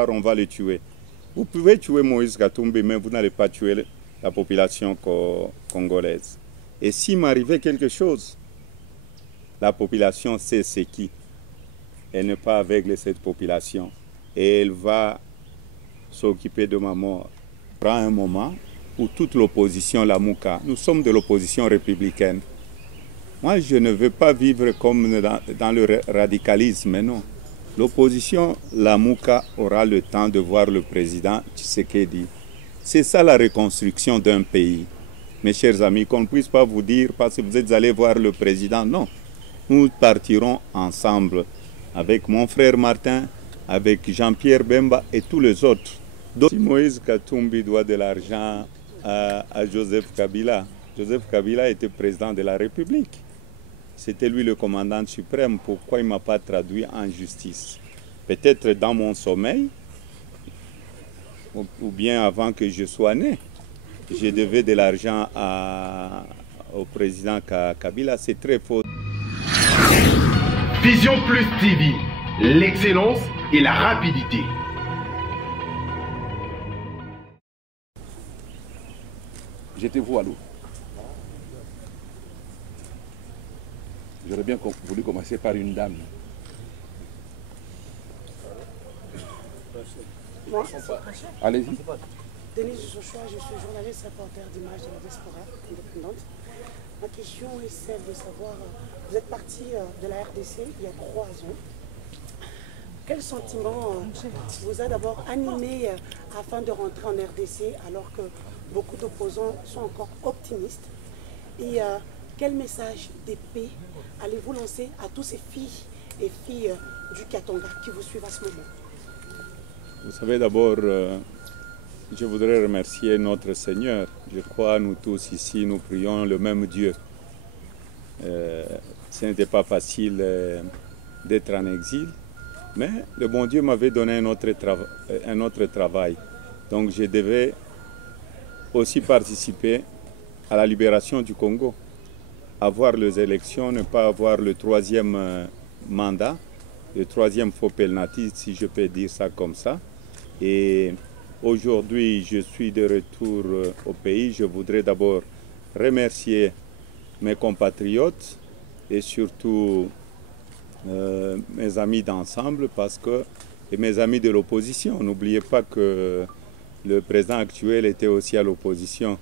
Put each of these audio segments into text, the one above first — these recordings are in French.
On va le tuer. Vous pouvez tuer Moïse Katumbi, mais vous n'allez pas tuer la population congolaise. Et s'il m'arrivait quelque chose, la population sait c'est qui. Elle n'est pas aveugle, cette population. Et elle va s'occuper de ma mort. Il y aura un moment où toute l'opposition, la Mouka, nous sommes de l'opposition républicaine. Moi, je ne veux pas vivre comme dans le radicalisme, non. L'opposition, la Mouka, aura le temps de voir le président Tshisekedi. C'est ça la reconstruction d'un pays. Mes chers amis, qu'on ne puisse pas vous dire parce que vous êtes allés voir le président, non. Nous partirons ensemble avec mon frère Martin, avec Jean-Pierre Bemba et tous les autres. Donc, si Moïse Katumbi doit de l'argent à Joseph Kabila, Joseph Kabila était président de la République. C'était lui le commandant suprême. Pourquoi il ne m'a pas traduit en justice? Peut-être dans mon sommeil, ou bien avant que je sois né. Je devais de l'argent au président Kabila. C'est très faux. Vision Plus TV, l'excellence et la rapidité. Jetez-vous à l'eau. J'aurais bien voulu commencer par une dame. Allez-y. Denise Joshua, je suis journaliste reporter d'Images de la diaspora indépendante. Ma question est celle de savoir, vous êtes parti de la RDC il y a 3 ans. Quel sentiment vous a d'abord animé afin de rentrer en RDC alors que beaucoup d'opposants sont encore optimistes? Et quel message de paix allez-vous lancer à tous ces filles et filles du Katanga qui vous suivent à ce moment? Vous savez, d'abord, je voudrais remercier notre Seigneur. Je crois, nous tous ici, nous prions le même Dieu. Ce n'était pas facile d'être en exil, mais le bon Dieu m'avait donné un autre travail. Donc je devais aussi participer à la libération du Congo, avoir les élections, ne pas avoir le 3e mandat, le 3e faux penalty, si je peux dire ça comme ça. Et aujourd'hui, je suis de retour au pays. Je voudrais d'abord remercier mes compatriotes et surtout mes amis d'ensemble et mes amis de l'opposition. N'oubliez pas que le président actuel était aussi à l'opposition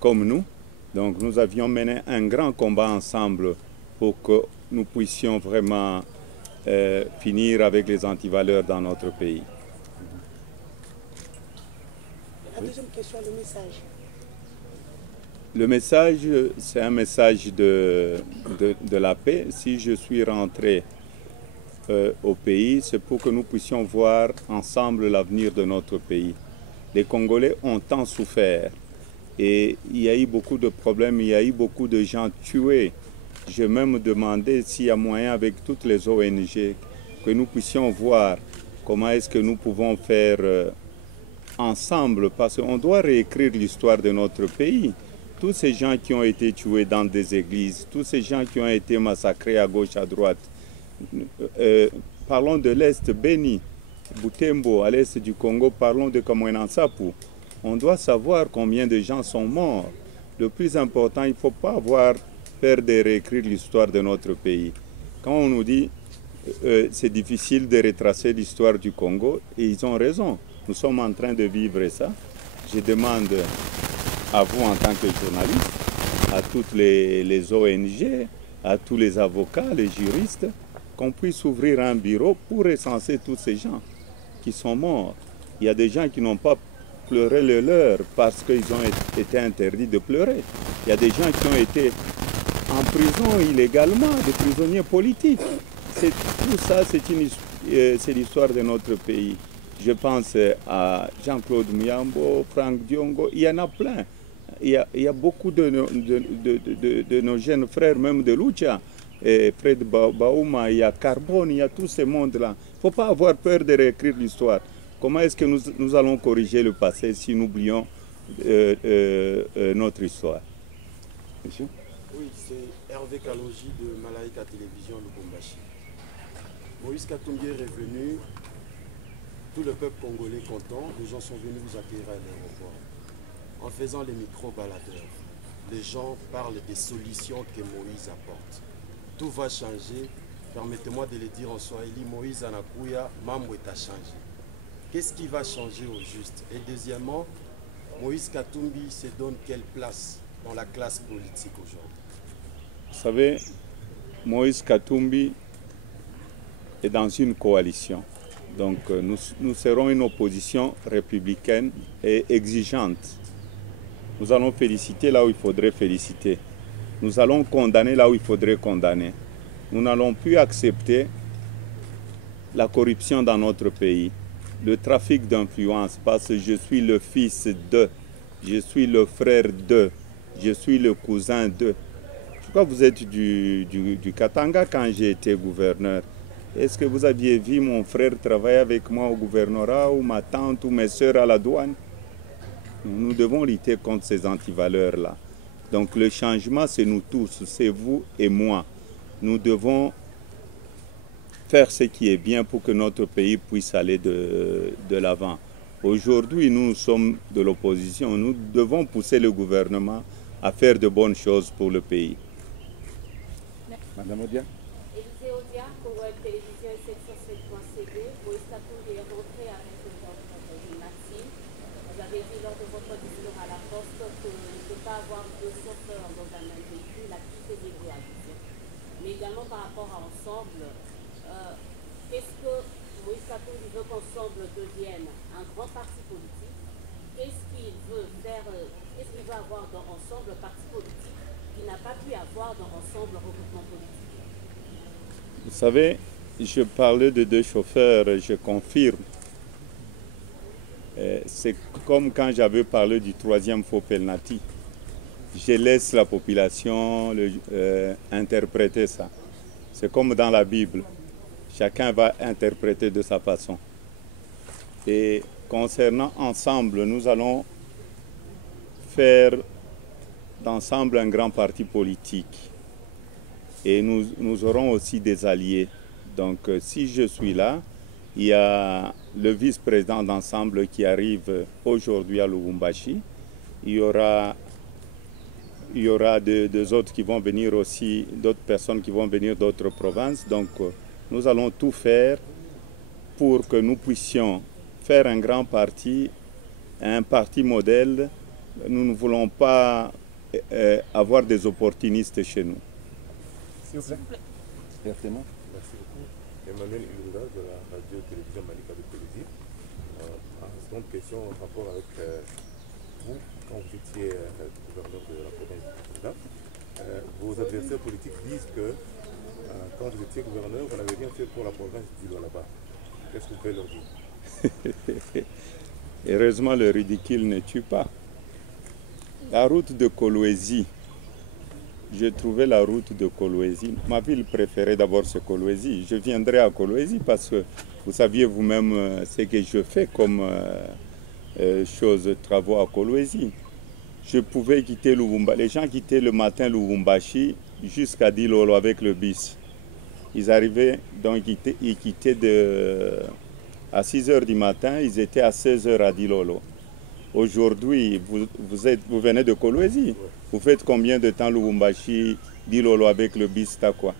comme nous. Donc nous avions mené un grand combat ensemble pour que nous puissions vraiment finir avec les antivaleurs dans notre pays. La deuxième question, le message. Le message, c'est un message de la paix. Si je suis rentré au pays, c'est pour que nous puissions voir ensemble l'avenir de notre pays. Les Congolais ont tant souffert et il y a eu beaucoup de problèmes, il y a eu beaucoup de gens tués. J'ai même demandé s'il y a moyen avec toutes les ONG que nous puissions voir comment est-ce que nous pouvons faire ensemble, parce qu'on doit réécrire l'histoire de notre pays. Tous ces gens qui ont été tués dans des églises, tous ces gens qui ont été massacrés à gauche, à droite. Parlons de l'Est, Beni, Butembo, à l'Est du Congo, parlons de Kamwena Nsapu. On doit savoir combien de gens sont morts. Le plus important, il ne faut pas avoir peur de réécrire l'histoire de notre pays. Quand on nous dit c'est difficile de retracer l'histoire du Congo, et ils ont raison. Nous sommes en train de vivre ça. Je demande à vous en tant que journaliste, à toutes les ONG, à tous les avocats, les juristes, qu'on puisse ouvrir un bureau pour recenser tous ces gens qui sont morts. Il y a des gens qui n'ont pas pleuré le leur parce qu'ils ont été interdits de pleurer. Il y a des gens qui ont été en prison illégalement, des prisonniers politiques. Tout ça, c'est l'histoire de notre pays. Je pense à Jean-Claude Muyambo, Franck Diongo, il y en a plein. Il y a beaucoup de nos jeunes frères, même de Lucha, Fred Baouma, il y a Carbone, il y a tout ce monde-là. Il ne faut pas avoir peur de réécrire l'histoire. Comment est-ce que nous allons corriger le passé si nous oublions notre histoire? Monsieur? Oui, c'est Hervé Kalonji de Malaika Télévision Lubumbashi. Moïse Katumbi est revenu tout le peuple congolais content, les gens sont venus vous accueillir à l'aéroport. En faisant les micro-baladeurs, les gens parlent des solutions que Moïse apporte. Tout va changer. Permettez-moi de le dire en Swahili, Moïse anakuya, mambo est à changer. Qu'est-ce qui va changer au juste? Et deuxièmement, Moïse Katumbi se donne quelle place dans la classe politique aujourd'hui? Vous savez, Moïse Katumbi est dans une coalition. Donc nous serons une opposition républicaine et exigeante. Nous allons féliciter là où il faudrait féliciter. Nous allons condamner là où il faudrait condamner. Nous n'allons plus accepter la corruption dans notre pays, le trafic d'influence, parce que je suis le fils de, je suis le frère de, je suis le cousin de. Je crois que vous êtes du Katanga quand j'ai été gouverneur. Est-ce que vous aviez vu mon frère travailler avec moi au gouvernorat ou ma tante ou mes soeurs à la douane? Nous devons lutter contre ces antivaleurs-là. Donc le changement, c'est nous tous, c'est vous et moi. Nous devons faire ce qui est bien pour que notre pays puisse aller de l'avant. Aujourd'hui, nous sommes de l'opposition. Nous devons pousser le gouvernement à faire de bonnes choses pour le pays. Madame Odia. Élisée Odia, Congo Télévision et 707.cd. Moïse Katumbi est rentré avec une Maxime. Vous avez dit lors de votre discours à la Poste que ne peut pas avoir deux chauffeurs dans un même véhicule, la qualité des réalités. Mais également par rapport à Ensemble, qu'est-ce que Moïse Katumbi veut qu'Ensemble devienne un grand parti politique? Qu'est-ce qu'il veut faire, qu'est-ce qu'il veut avoir dans Ensemble, parti politique, qu'il n'a pas pu avoir dans Ensemble, regroupement politique? Vous savez, je parlais de deux chauffeurs, je confirme. C'est comme quand j'avais parlé du troisième faux penalty. Je laisse la population interpréter ça. C'est comme dans la Bible. Chacun va interpréter de sa façon. Et concernant Ensemble, nous allons faire d'Ensemble un grand parti politique. Et nous aurons aussi des alliés. Donc si je suis là, il y a le vice-président d'Ensemble qui arrive aujourd'hui à Lubumbashi. Il y aura des autres qui vont venir aussi, d'autres personnes qui vont venir d'autres provinces. Donc nous allons tout faire pour que nous puissions faire un grand parti, un parti modèle. Nous ne voulons pas avoir des opportunistes chez nous. S'il vous plaît. Certainement. Merci beaucoup. Emmanuel Ilunga de la radio-télévision Malika de Télévision. En seconde question, en rapport avec vous, quand vous étiez gouverneur de la province du Katanga, vos adversaires politiques disent que quand vous étiez gouverneur, vous n'avez rien fait pour la province du Lualaba. Qu'est-ce que vous pouvez leur dire? Heureusement, le ridicule ne tue pas. La route de Kolwezi, j'ai trouvé la route de Kolwezi. Ma ville préférée d'abord c'est Kolwezi. Je viendrai à Kolwezi parce que vous saviez vous-même ce que je fais comme travaux à Kolwezi. Je pouvais quitter Lubumbashi. Les gens quittaient le matin Lubumbashi jusqu'à Dilolo avec le bus. Ils arrivaient, donc ils quittaient à 6 h du matin, ils étaient à 16 h à Dilolo. Aujourd'hui, vous venez de Kolwezi. Vous faites combien de temps Lubumbashi, Dilolo avec le bus, t'as quoi?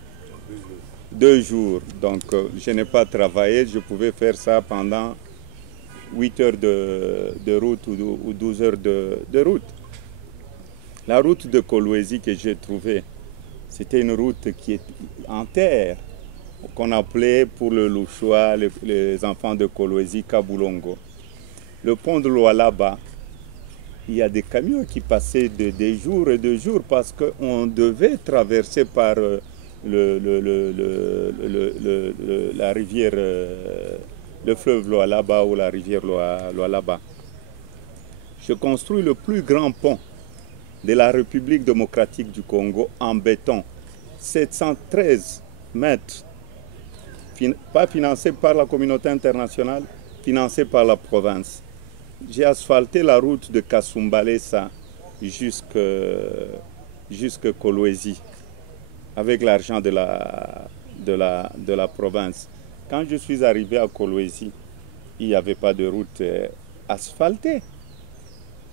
2 jours. Donc je n'ai pas travaillé, je pouvais faire ça pendant 8 heures de route ou 12 heures de route. La route de Kolwezi que j'ai trouvée, c'était une route qui est en terre, qu'on appelait pour le Louchoua, les enfants de Kolwezi, Kabulongo. Le pont de Lualaba, il y a des camions qui passaient des jours et des jours parce qu'on devait traverser par la rivière, le fleuve Lualaba ou la rivière Lualaba. Je construis le plus grand pont de la République démocratique du Congo en béton, 713 mètres, pas financé par la communauté internationale, financé par la province. J'ai asphalté la route de Kasumbalesa jusqu'à Kolwezi avec l'argent de la province. Quand je suis arrivé à Kolwezi, il n'y avait pas de route asphaltée.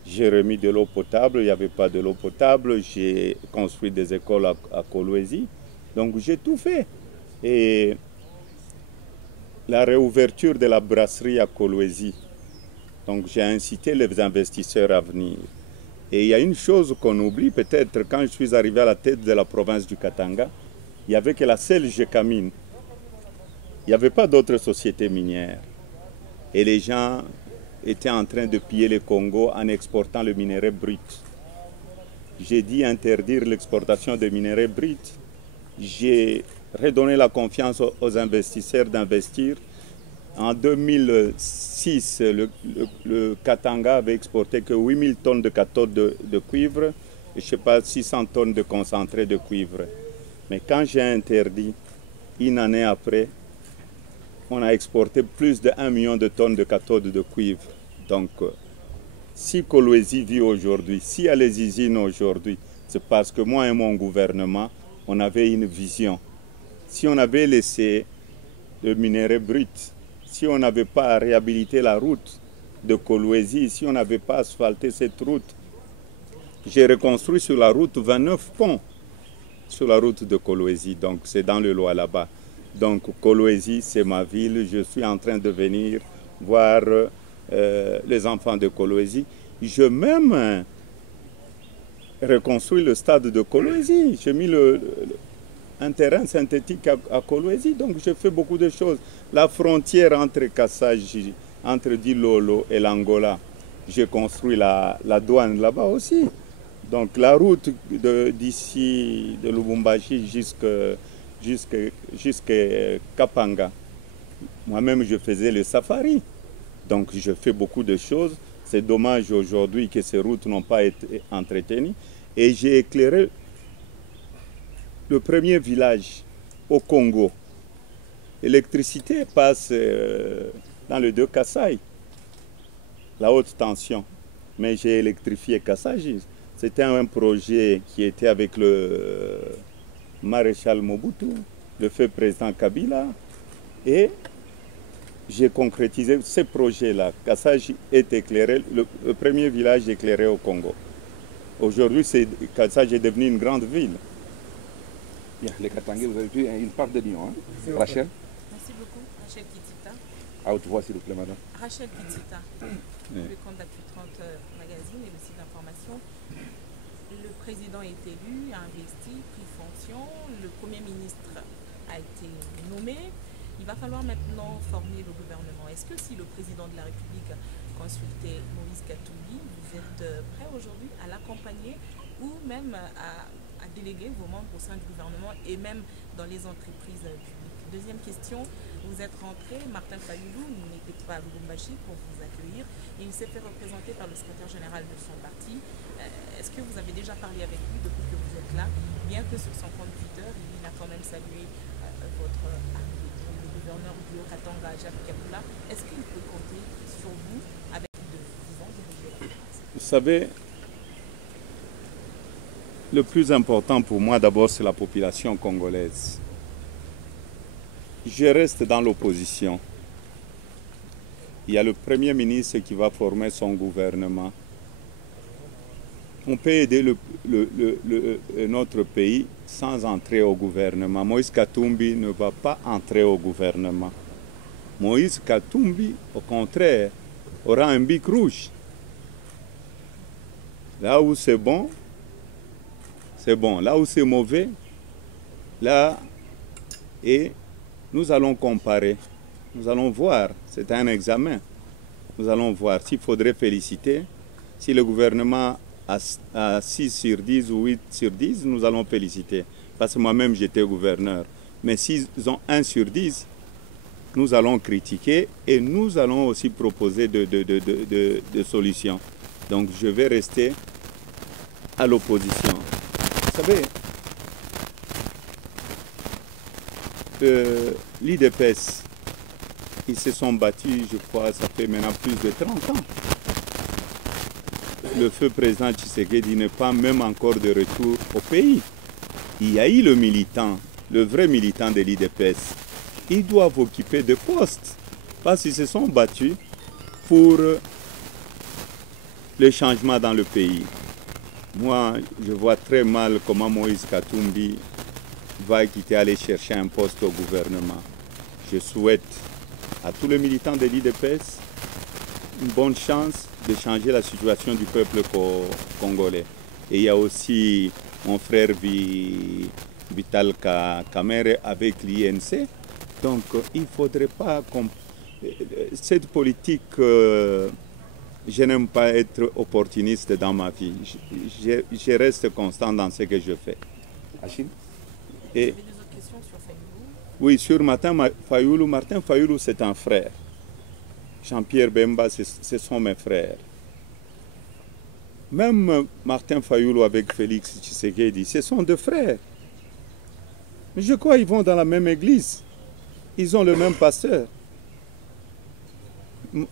J'ai remis de l'eau potable, il n'y avait pas de l'eau potable. J'ai construit des écoles à Kolwezi. Donc j'ai tout fait. Et la réouverture de la brasserie à Kolwezi, donc j'ai incité les investisseurs à venir. Et il y a une chose qu'on oublie peut-être, quand je suis arrivé à la tête de la province du Katanga, il n'y avait que la seule Gécamine. Il n'y avait pas d'autres sociétés minières. Et les gens étaient en train de piller le Congo en exportant le minerai brut. J'ai dit interdire l'exportation de minerais bruts. J'ai redonné la confiance aux investisseurs d'investir. En 2006, le Katanga avait exporté que 8000 tonnes de cathodes de cuivre et je ne sais pas, 600 tonnes de concentré de cuivre. Mais quand j'ai interdit, une année après, on a exporté plus de 1 million de tonnes de cathodes de cuivre. Donc, si Kolwezi vit aujourd'hui, s'il y a les usines aujourd'hui, c'est parce que moi et mon gouvernement, on avait une vision. Si on avait laissé le minerai brut, si on n'avait pas réhabilité la route de Kolwezi, si on n'avait pas asphalté cette route, j'ai reconstruit sur la route 29 ponts sur la route de Kolwezi. Donc, c'est dans le Loa là-bas. Donc, Kolwezi, c'est ma ville. Je suis en train de venir voir les enfants de Kolwezi. Je même reconstruit le stade de Kolwezi. J'ai mis un terrain synthétique à Kolwezi. Donc, je fais beaucoup de choses. La frontière entre Kassaji, entre Dilolo et l'Angola, j'ai construit la douane là-bas aussi. Donc, la route d'ici, de Lubumbashi jusqu'à Kapanga. Moi-même, je faisais le safari. Donc, je fais beaucoup de choses. C'est dommage aujourd'hui que ces routes n'ont pas été entretenues. Et j'ai éclairé le premier village au Congo. L'électricité passe dans le 2 Kassai, la haute tension. Mais j'ai électrifié Kassaji. C'était un projet qui était avec le maréchal Mobutu, le feu président Kabila, et j'ai concrétisé ce projet-là. Kassaji est éclairé, le premier village éclairé au Congo. Aujourd'hui, Kassaji est devenu une grande ville. Bien, les Katangais, vous avez vu une part de Lyon. Hein? Rachel? Merci beaucoup. Rachel Kitita. À haute voix, s'il vous plaît, madame. Rachel Kitita, le compte d'Actu 30 Magazine et le site d'information. Le président est élu, a investi, pris fonction. Le Premier ministre a été nommé. Il va falloir maintenant former le gouvernement. Est-ce que si le président de la République consultait Moïse Katumbi, vous êtes prêt aujourd'hui à l'accompagner ou même à déléguer vos membres au sein du gouvernement et même dans les entreprises publiques? Deuxième question, vous êtes rentré, Martin Fayulu n'était pas à Lubumbashi pour vous accueillir. Il s'est fait représenter par le secrétaire général de son parti. Est-ce que vous avez déjà parlé avec lui depuis que vous êtes là? Bien que sur son compte Twitter, il a quand même salué votre arrivée. Le gouverneur du Haut-Katanga, Jacques Kabila, est-ce qu'il peut compter sur vous avec de vivants diriger la France? Vous savez, le plus important pour moi d'abord, c'est la population congolaise. Je reste dans l'opposition. Il y a le Premier ministre qui va former son gouvernement. On peut aider notre pays sans entrer au gouvernement. Moïse Katumbi ne va pas entrer au gouvernement. Moïse Katumbi, au contraire, aura un bic rouge. Là où c'est bon, c'est bon. Là où c'est mauvais, là, et nous allons comparer. Nous allons voir. C'est un examen. Nous allons voir s'il faudrait féliciter. Si le gouvernement a 6 sur 10 ou 8 sur 10, nous allons féliciter. Parce que moi-même, j'étais gouverneur. Mais s'ils ont 1 sur 10, nous allons critiquer et nous allons aussi proposer de solutions. Donc, je vais rester à l'opposition. Vous savez, l'IDPS, ils se sont battus, je crois, ça fait maintenant plus de 30 ans. Le feu président Tshisekedi n'est pas même encore de retour au pays. Il y a eu le militant, le vrai militant de l'IDPS. Ils doivent occuper des postes. Parce qu'ils se sont battus pour le changement dans le pays. Moi, je vois très mal comment Moïse Katumbi va quitter, aller chercher un poste au gouvernement. Je souhaite à tous les militants de l'IDPS une bonne chance de changer la situation du peuple congolais. Et il y a aussi mon frère Vital Kamere avec l'INC. Donc il ne faudrait pas... Cette politique, je n'aime pas être opportuniste dans ma vie. Je reste constant dans ce que je fais. Achille? Vous avez des autres questions sur Fayoulou? Oui, sur Martin Fayoulou, c'est un frère. Jean-Pierre Bemba, ce sont mes frères. Même Martin Fayoulou avec Félix Tshisekedi, ce sont deux frères. Mais je crois qu'ils vont dans la même église. Ils ont le même pasteur.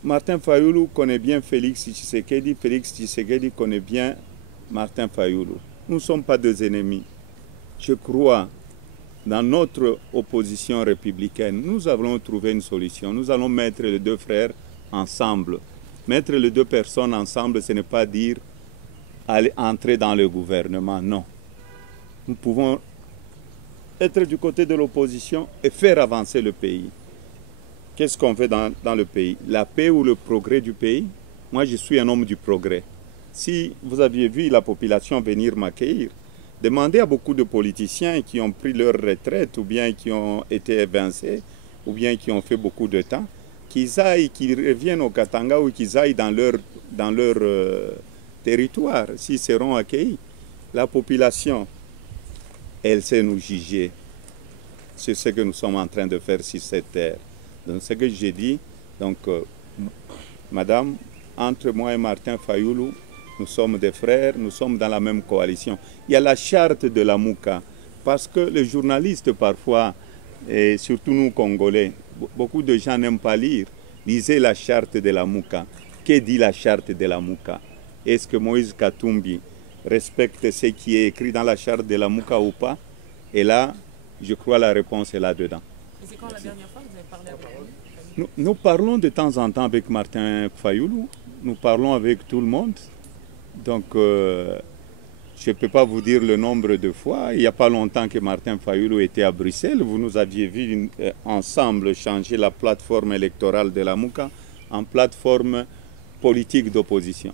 Martin Fayoulou connaît bien Félix Tshisekedi. Félix Tshisekedi connaît bien Martin Fayoulou. Nous ne sommes pas deux ennemis. Je crois, dans notre opposition républicaine, nous allons trouver une solution. Nous allons mettre les deux frères ensemble. Mettre les deux personnes ensemble, ce n'est pas dire aller entrer dans le gouvernement, non. Nous pouvons être du côté de l'opposition et faire avancer le pays. Qu'est-ce qu'on fait dans le pays? La paix ou le progrès du pays? Moi, je suis un homme du progrès. Si vous aviez vu la population venir m'accueillir, demandez à beaucoup de politiciens qui ont pris leur retraite ou bien qui ont été évincés ou bien qui ont fait beaucoup de temps, qu'ils aillent, qu'ils reviennent au Katanga ou qu'ils aillent dans leur territoire, s'ils seront accueillis. La population, elle sait nous juger. C'est ce que nous sommes en train de faire sur cette terre. Donc ce que j'ai dit, donc madame, entre moi et Martin Fayoulou, nous sommes des frères, nous sommes dans la même coalition. Il y a la charte de la Mouka, parce que les journalistes parfois, et surtout nous Congolais, beaucoup de gens n'aiment pas lire. Lisez la charte de la Mouka. Que dit la charte de la Mouka? Est-ce que Moïse Katumbi respecte ce qui est écrit dans la charte de la Mouka ou pas? Et là, je crois la réponse est là-dedans. Et c'est quand la dernière fois que vous avez parlé avec lui? Nous parlons de temps en temps avec Martin Fayoulou. Nous parlons avec tout le monde. Donc, je ne peux pas vous dire le nombre de fois. Il n'y a pas longtemps que Martin Fayoulou était à Bruxelles. Vous nous aviez vu ensemble changer la plateforme électorale de la Mouka en plateforme politique d'opposition.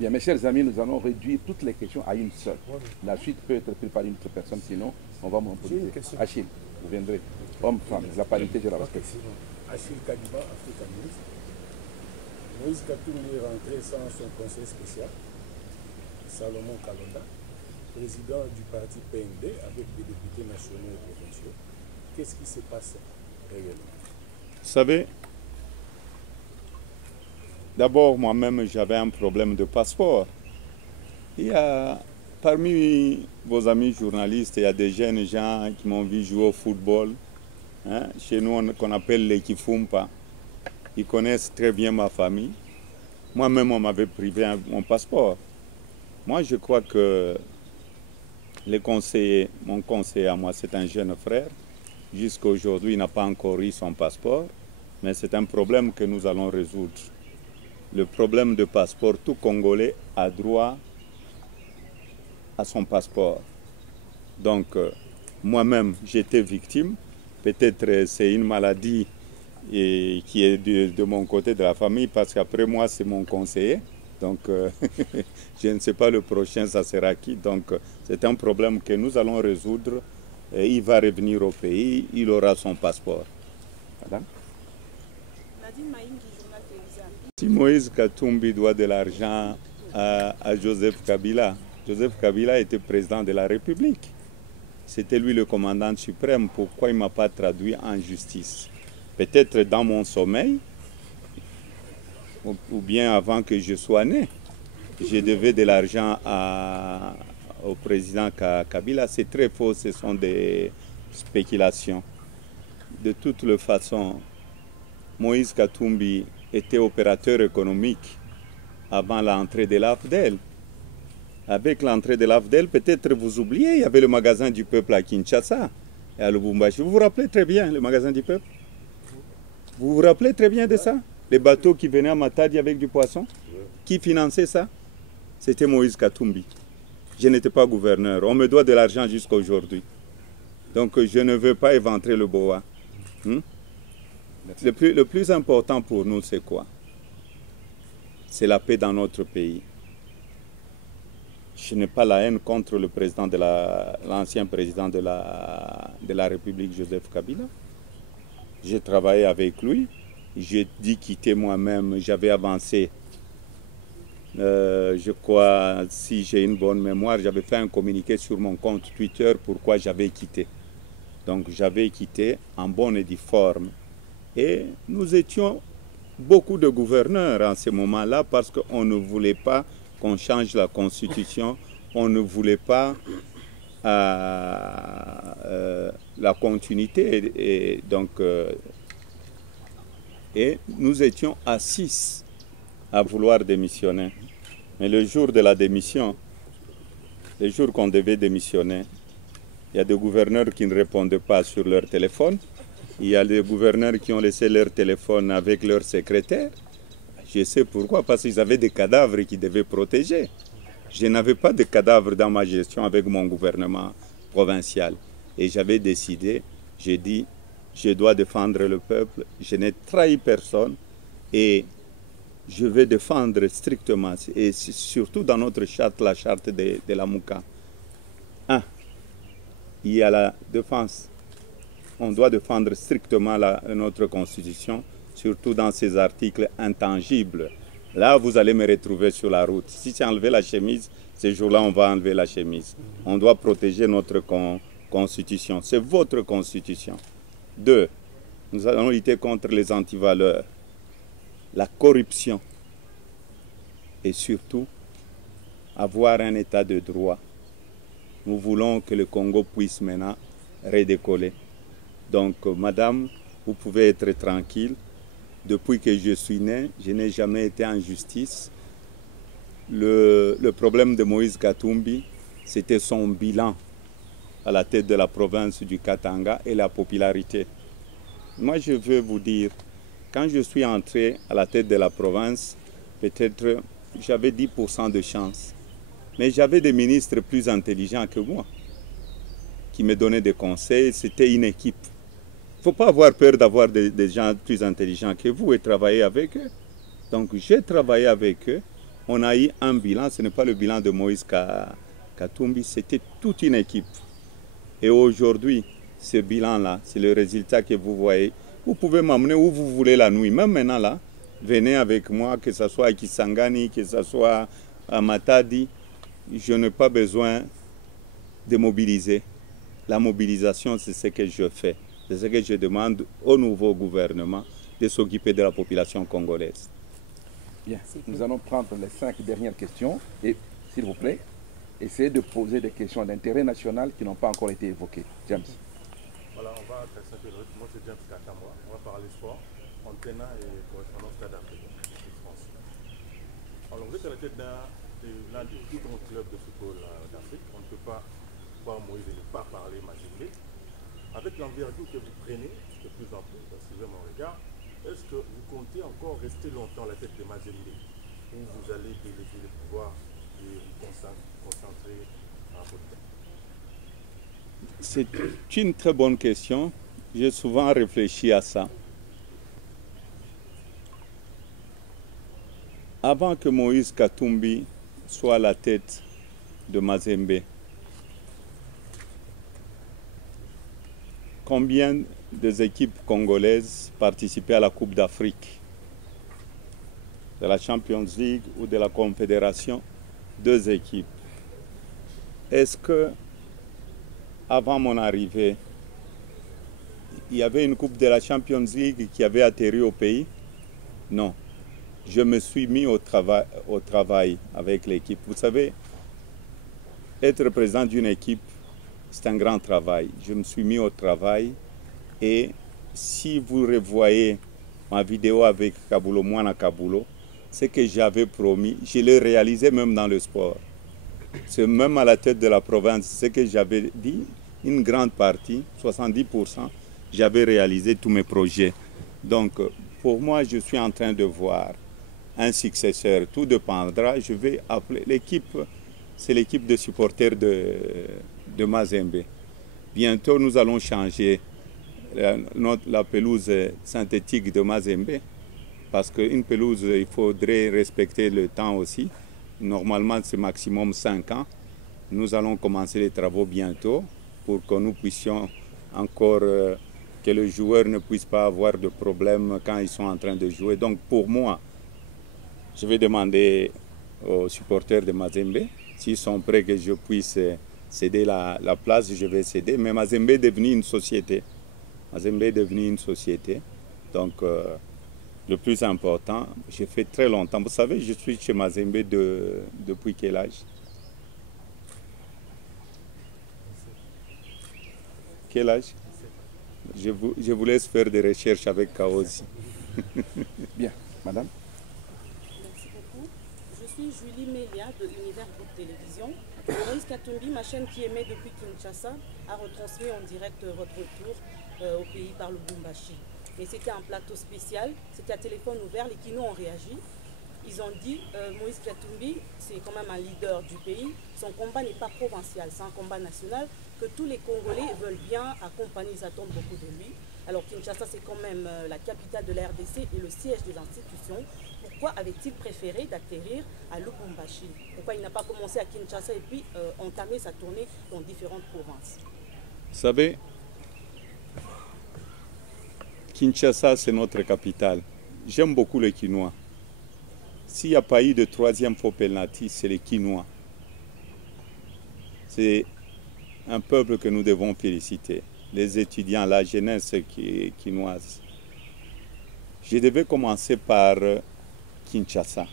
Bien, mes chers amis, nous allons réduire toutes les questions à une seule. La suite peut être prise par une autre personne, sinon on va monopoliser. Achille, vous viendrez. Homme, femme, la parité, je la respecte. Achille Kadiba, Africa News. Moïse Katumbi est rentré sans son conseil spécial. Salomon Kalonda, président du parti PND avec des députés nationaux et provinciaux. Qu'est-ce qui se passe réellement? Vous savez, d'abord moi-même j'avais un problème de passeport. Il y a, parmi vos amis journalistes, il y a des jeunes gens qui m'ont vu jouer au football. Hein? Chez nous, qu'on appelle les Kifumpa. Ils connaissent très bien ma famille. Moi-même, on m'avait privé mon passeport. Moi, je crois que mon conseiller à moi, c'est un jeune frère. Jusqu'à aujourd'hui, il n'a pas encore eu son passeport. Mais c'est un problème que nous allons résoudre. Le problème de passeport, tout Congolais a droit à son passeport. Donc, moi-même, j'étais victime. Peut-être c'est une maladie qui est de mon côté de la famille, parce qu'après moi, c'est mon conseiller. Donc, je ne sais pas le prochain, ça sera qui. Donc, c'est un problème que nous allons résoudre. Et il va revenir au pays, il aura son passeport. Madame? Nadine Maïm du journal télévisé. Si Moïse Katumbi doit de l'argent à Joseph Kabila, Joseph Kabila était président de la République. C'était lui le commandant suprême. Pourquoi il ne m'a pas traduit en justice? Peut-être dans mon sommeil, ou bien avant que je sois né, je devais de l'argent au président Kabila. C'est très faux, ce sont des spéculations. De toutes les façons, Moïse Katumbi était opérateur économique avant l'entrée de l'AFDEL. Avec l'entrée de l'AFDEL, peut-être vous oubliez, il y avait le magasin du peuple à Kinshasa et à Lubumbashi. Vous vous rappelez très bien le magasin du peuple? Vous vous rappelez très bien de ça? Les bateaux qui venaient à Matadi avec du poisson? Qui finançait ça? C'était Moïse Katumbi. Je n'étais pas gouverneur. On me doit de l'argent jusqu'à aujourd'hui. Donc je ne veux pas éventrer le boa. Le plus important pour nous, c'est quoi? C'est la paix dans notre pays. Je n'ai pas la haine contre le président de l'ancien président de la République, Joseph Kabila. J'ai travaillé avec lui. J'ai dit quitter moi-même. J'avais avancé. Je crois, si j'ai une bonne mémoire, j'avais fait un communiqué sur mon compte Twitter pourquoi j'avais quitté. Donc j'avais quitté en bonne et due forme. Et nous étions beaucoup de gouverneurs en ce moment-là parce qu'on ne voulait pas qu'on change la constitution, on ne voulait pas la continuité. Et nous étions à 6 à vouloir démissionner. Mais le jour de la démission, le jour qu'on devait démissionner, il y a des gouverneurs qui ne répondaient pas sur leur téléphone. Il y a des gouverneurs qui ont laissé leur téléphone avec leur secrétaire. Je sais pourquoi, parce qu'ils avaient des cadavres qu'ils devaient protéger. Je n'avais pas de cadavres dans ma gestion avec mon gouvernement provincial. Et j'avais décidé, j'ai dit, je dois défendre le peuple, je n'ai trahi personne et je vais défendre strictement, et surtout dans notre charte, la charte de la Mouka. Il y a la défense. On doit défendre strictement notre constitution, surtout dans ces articles intangibles. Là, vous allez me retrouver sur la route. Si c'est enlever la chemise, ces jours-là, on va enlever la chemise. On doit protéger notre constitution. C'est votre constitution. 2, nous allons lutter contre les antivaleurs, la corruption et surtout avoir un état de droit. Nous voulons que le Congo puisse maintenant redécoller. Donc, madame, vous pouvez être tranquille. Depuis que je suis né, je n'ai jamais été en justice. Le problème de Moïse Katumbi, c'était son bilan à la tête de la province du Katanga et la popularité. Moi, je veux vous dire, quand je suis entré à la tête de la province, peut-être j'avais 10% de chance. Mais j'avais des ministres plus intelligents que moi qui me donnaient des conseils. C'était une équipe. Il ne faut pas avoir peur d'avoir des gens plus intelligents que vous et travailler avec eux. Donc j'ai travaillé avec eux. On a eu un bilan. Ce n'est pas le bilan de Moïse Katumbi, c'était toute une équipe. Et aujourd'hui, ce bilan-là, c'est le résultat que vous voyez. Vous pouvez m'amener où vous voulez la nuit. Même maintenant, là, venez avec moi, que ce soit à Kisangani, que ce soit à Matadi. Je n'ai pas besoin de mobiliser. La mobilisation, c'est ce que je fais. C'est ce que je demande au nouveau gouvernement de s'occuper de la population congolaise. Bien, nous allons prendre les 5 dernières questions et, s'il vous plaît, essayez de poser des questions d'intérêt national qui n'ont pas encore été évoquées. James. Voilà, on va tracer un peu le rythme. Moi, c'est James Katamwa. On va parler sport, Antena et correspondance Stade africain de France. Alors, vous êtes à la tête l'un des plus grands clubs de football d'Afrique. On ne peut pas voir Moïse et ne pas parler Mazembe. Avec l'envergure que vous prenez, de plus en plus, suivez mon regard, est-ce que vous comptez encore rester longtemps à la tête de Mazembe ou vous allez déléguer le pouvoir et vous concentrer en politique? C'est une très bonne question. J'ai souvent réfléchi à ça. Avant que Moïse Katumbi soit à la tête de Mazembe, combien des équipes congolaises participaient à la Coupe d'Afrique, de la Champions League ou de la Confédération? 2 équipes. Est-ce que, avant mon arrivée, il y avait une Coupe de la Champions League qui avait atterri au pays? Non. Je me suis mis au travail avec l'équipe. Vous savez, être président d'une équipe, c'est un grand travail. Je me suis mis au travail et si vous revoyez ma vidéo avec Kabulo, Mwana Kabulo, ce que j'avais promis, je l'ai réalisé même dans le sport. C'est même à la tête de la province, ce que j'avais dit, une grande partie, 70%, j'avais réalisé tous mes projets. Donc, pour moi, je suis en train de voir un successeur. Tout dépendra. Je vais appeler l'équipe, c'est l'équipe de supporters de Mazembe. Bientôt, nous allons changer la pelouse synthétique de Mazembe. Parce qu'une pelouse, il faudrait respecter le temps aussi. Normalement, c'est maximum 5 ans. Nous allons commencer les travaux bientôt pour que nous puissions encore, que les joueurs ne puissent pas avoir de problème quand ils sont en train de jouer. Donc pour moi, je vais demander aux supporters de Mazembe, s'ils sont prêts que je puisse céder la place, je vais céder. Mais Mazembe est devenu une société. Mazembe est devenu une société. Donc le plus important, j'ai fait très longtemps. Vous savez, je suis chez Mazembe depuis quel âge? Quel âge? Je vous laisse faire des recherches avec Kaosi. Bien, madame. Merci beaucoup. Je suis Julie Melia de Univers Groupe Télévision. Moïse Katumbi, ma chaîne qui émet depuis Kinshasa, a retransmis en direct votre retour au pays par le Lubumbashi. Et c'était un plateau spécial, c'était à téléphone ouvert, les Kinos ont réagi. Ils ont dit, Moïse Katumbi, c'est quand même un leader du pays, son combat n'est pas provincial, c'est un combat national, que tous les Congolais veulent bien accompagner, ils attendent beaucoup de lui. Alors Kinshasa, c'est quand même la capitale de la RDC et le siège des institutions. Pourquoi avait-il préféré d'atterrir à Lubumbashi? Pourquoi il n'a pas commencé à Kinshasa et puis entamé sa tournée dans différentes provinces? Vous savez, Kinshasa, c'est notre capitale. J'aime beaucoup les Kinois. S'il n'y a pas eu de troisième faux penalty, c'est les Kinois. C'est un peuple que nous devons féliciter. Les étudiants, la jeunesse kinoise. Je devais commencer par Kinshasa.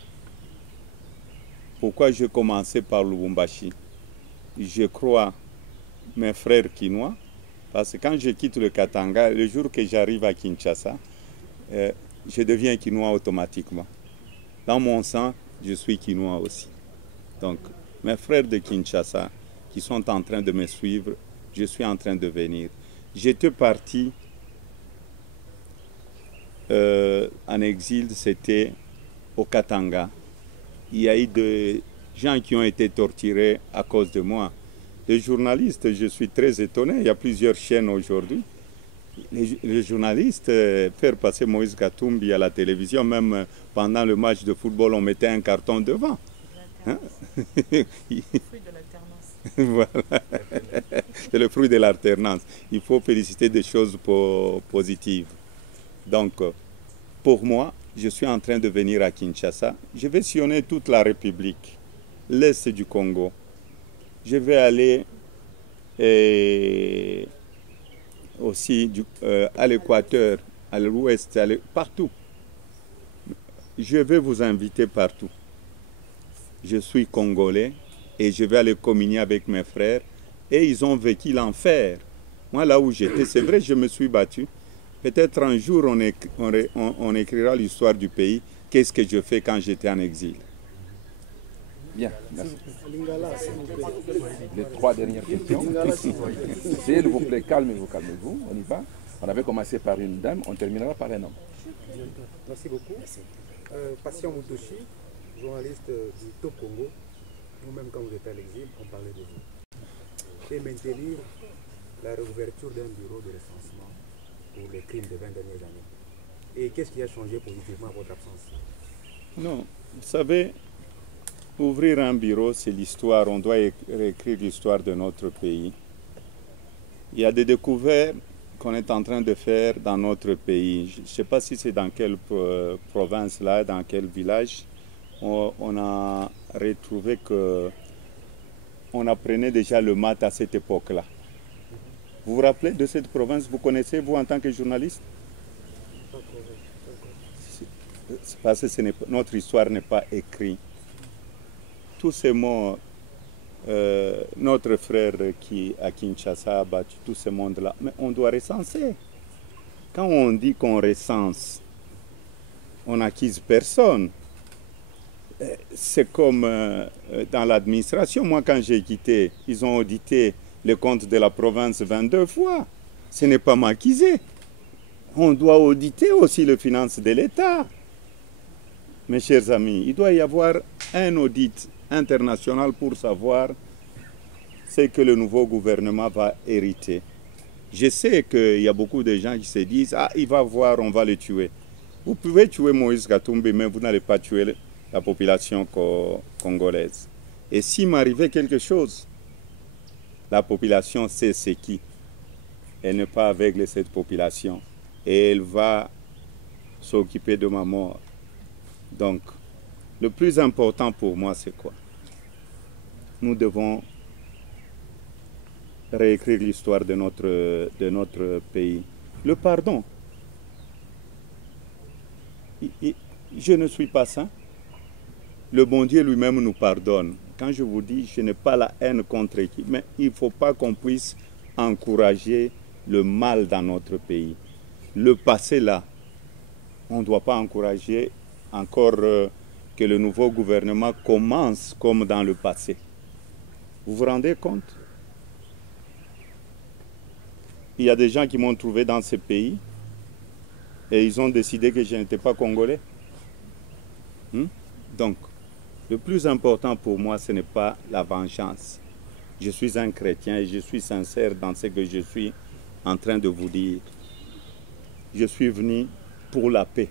Pourquoi je commençais par Lubumbashi? Je crois mes frères kinois, parce que quand je quitte le Katanga, le jour que j'arrive à Kinshasa, je deviens kinois automatiquement. Dans mon sang, je suis kinois aussi. Donc, mes frères de Kinshasa qui sont en train de me suivre, je suis en train de venir. J'étais parti en exil, c'était au Katanga. Il y a eu des gens qui ont été torturés à cause de moi. Les journalistes, je suis très étonné, il y a plusieurs chaînes aujourd'hui. Les journalistes, faire passer Moïse Katumbi à la télévision, même pendant le match de football, on mettait un carton devant. Hein? Voilà. C'est le fruit de l'alternance. Il faut féliciter des choses positives. Donc, pour moi, je suis en train de venir à Kinshasa. Je vais sillonner toute la République, l'Est du Congo. Je vais aller aussi à l'Équateur, à l'Ouest, partout. Je vais vous inviter partout. Je suis Congolais et je vais aller communier avec mes frères. Et ils ont vécu l'enfer. Moi, là où j'étais, c'est vrai, je me suis battu. Peut-être un jour, on écrira l'histoire du pays. Qu'est-ce que je fais quand j'étais en exil? Bien, merci. Les 3 dernières questions. S'il vous plaît, calmez-vous, calmez-vous. On y va. On avait commencé par une dame, on terminera par un homme. Merci beaucoup. Patient Mutoshi, journaliste du Top Congo. Nous-mêmes, quand vous étiez à l'exil, on parlait de vous. Et maintenir la réouverture d'un bureau de recensement pour les crimes des 20 dernières années. Et qu'est-ce qui a changé positivement à votre absence? Non, vous savez, ouvrir un bureau, c'est l'histoire. On doit réécrire l'histoire de notre pays. Il y a des découvertes qu'on est en train de faire dans notre pays. Je ne sais pas si c'est dans quelle province là, dans quel village. On a retrouvé que on apprenait déjà le maths à cette époque-là. Vous vous rappelez de cette province? Vous connaissez, vous, en tant que journaliste? C'est parce que notre histoire n'est pas écrite. Tous ces mots, notre frère qui à Kinshasa a battu tout ce monde-là, mais on doit recenser. Quand on dit qu'on recense, on n'accuse personne. C'est comme dans l'administration. Moi, quand j'ai quitté, ils ont audité les comptes de la province 22 fois. Ce n'est pas m'accuser. on doit auditer aussi les finances de l'État. Mes chers amis, il doit y avoir un audit international pour savoir ce que le nouveau gouvernement va hériter. Je sais qu'il y a beaucoup de gens qui se disent « Ah, il va voir, on va le tuer ». Vous pouvez tuer Moïse Katumbi, mais vous n'allez pas tuer la population congolaise. Et s'il m'arrivait quelque chose, la population sait c'est qui. Elle n'est pas aveugle, cette population. Et elle va s'occuper de ma mort. Donc, le plus important pour moi, c'est quoi? Nous devons réécrire l'histoire de notre pays. Le pardon. Je ne suis pas saint. Le bon Dieu lui-même nous pardonne. Quand je vous dis, je n'ai pas la haine contre qui, mais il ne faut pas qu'on puisse encourager le mal dans notre pays. Le passé là, on ne doit pas encourager encore que le nouveau gouvernement commence comme dans le passé. Vous vous rendez compte? Il y a des gens qui m'ont trouvé dans ce pays et ils ont décidé que je n'étais pas congolais. Donc, le plus important pour moi, ce n'est pas la vengeance. Je suis un chrétien et je suis sincère dans ce que je suis en train de vous dire. Je suis venu pour la paix.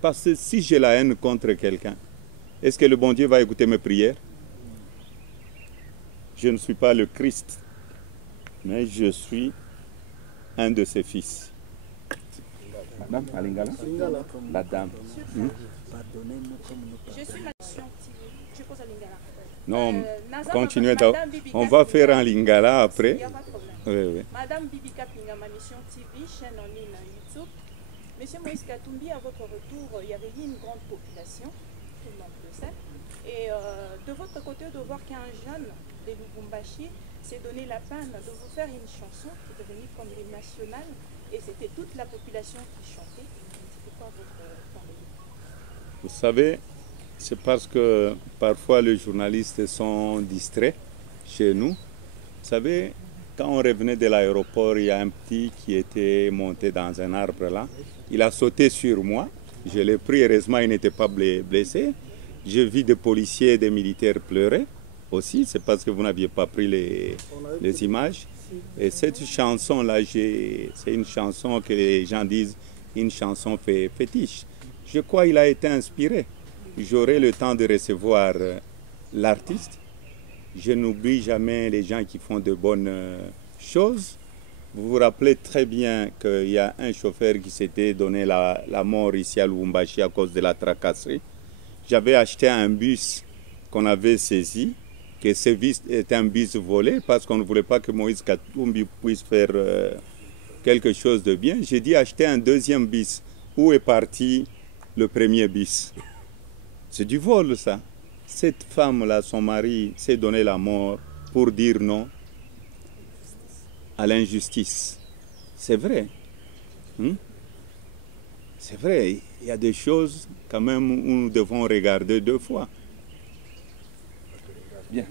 Parce que si j'ai la haine contre quelqu'un, est-ce que le bon Dieu va écouter mes prières? Je ne suis pas le Christ, mais je suis un de ses fils. Madame Alingala, la dame. Je suis je pose à Lingala. Non, continuez. On va faire un Lingala après. Il n'y a pas de problème. Oui. Madame Bibika Pinga, ma mission TV, chaîne en ligne YouTube. Monsieur Moïse Katumbi, à votre retour, il y avait une grande population, tout le monde le sait. Et de votre côté, de voir qu'un jeune de Lubumbashi s'est donné la peine de vous faire une chanson qui est devenue comme l'hymne national, et c'était toute la population qui chantait. C'était quoi votre point de vue? Vous savez, c'est parce que parfois les journalistes sont distraits chez nous. Vous savez, quand on revenait de l'aéroport, il y a un petit qui était monté dans un arbre là. Il a sauté sur moi. Je l'ai pris, heureusement il n'était pas blessé. J'ai vu des policiers et des militaires pleurer aussi. C'est parce que vous n'aviez pas pris les images. Et cette chanson-là, c'est une chanson que les gens disent une chanson fétiche. Je crois qu'il a été inspiré. J'aurai le temps de recevoir l'artiste. Je n'oublie jamais les gens qui font de bonnes choses. Vous vous rappelez très bien qu'il y a un chauffeur qui s'était donné la mort ici à Lubumbashi à cause de la tracasserie. J'avais acheté un bus qu'on avait saisi, que ce bus était un bus volé parce qu'on ne voulait pas que Moïse Katumbi puisse faire quelque chose de bien. J'ai dit acheter un deuxième bus. Où est parti le premier bus? C'est du vol, ça. Cette femme-là, son mari, s'est donné la mort pour dire non à l'injustice. C'est vrai. C'est vrai. Il y a des choses, quand même, où nous devons regarder deux fois. Bien.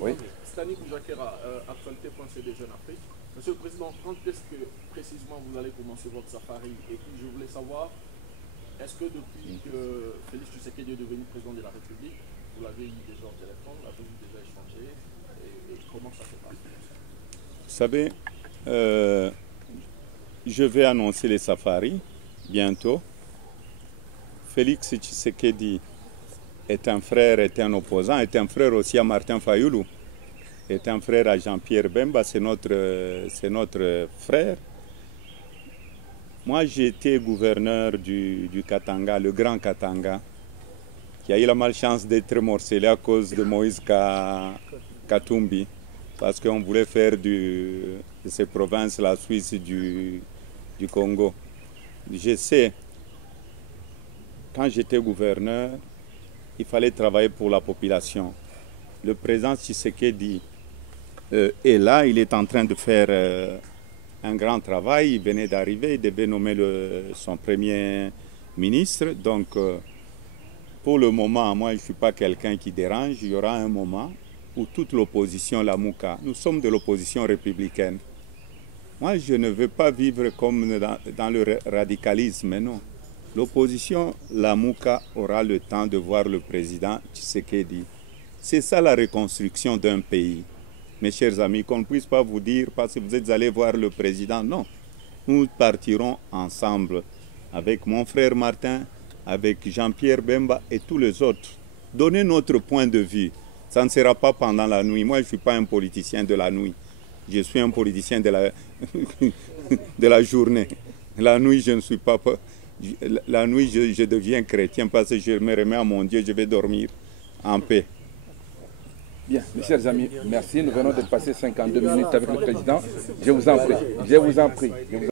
Oui. Stani Boujakera, actualité.cd Jeune Afrique. Monsieur le Président, quand est-ce que précisément vous allez commencer votre safari? Et puis je voulais savoir, est-ce que depuis que Félix Tshisekedi est devenu président de la République, vous l'avez eu déjà au téléphone, vous l'avez déjà échangé, et comment ça se passe? Vous savez, je vais annoncer les safaris bientôt. Félix Tshisekedi est un frère, est un opposant, est un frère aussi à Martin Fayoulou, est un frère à Jean-Pierre Bemba, c'est notre frère. Moi, j'ai été gouverneur du Katanga, le Grand Katanga, qui a eu la malchance d'être morcelé à cause de Moïse Katumbi, parce qu'on voulait faire de ces provinces la Suisse du Congo. Je sais, quand j'étais gouverneur, il fallait travailler pour la population. Le président Tshisekedi est là, il est en train de faire un grand travail. Il venait d'arriver, il devait nommer son premier ministre. Donc, pour le moment, moi, je ne suis pas quelqu'un qui dérange. Il y aura un moment où toute l'opposition, la Mouka, nous sommes de l'opposition républicaine. Moi, je ne veux pas vivre comme dans le radicalisme, mais non. L'opposition, la Mouka, aura le temps de voir le président Tshisekedi. C'est ça la reconstruction d'un pays. Mes chers amis, qu'on ne puisse pas vous dire parce que vous êtes allés voir le président. Non, nous partirons ensemble avec mon frère Martin, avec Jean-Pierre Bemba et tous les autres. Donner notre point de vue. Ça ne sera pas pendant la nuit. Moi, je ne suis pas un politicien de la nuit. Je suis un politicien de la journée. La nuit, je ne suis pas... La nuit, je deviens chrétien parce que je me remets à mon Dieu, je vais dormir en paix. Bien, mes chers amis, merci. Nous venons de passer 52 minutes avec le président. Je vous en prie.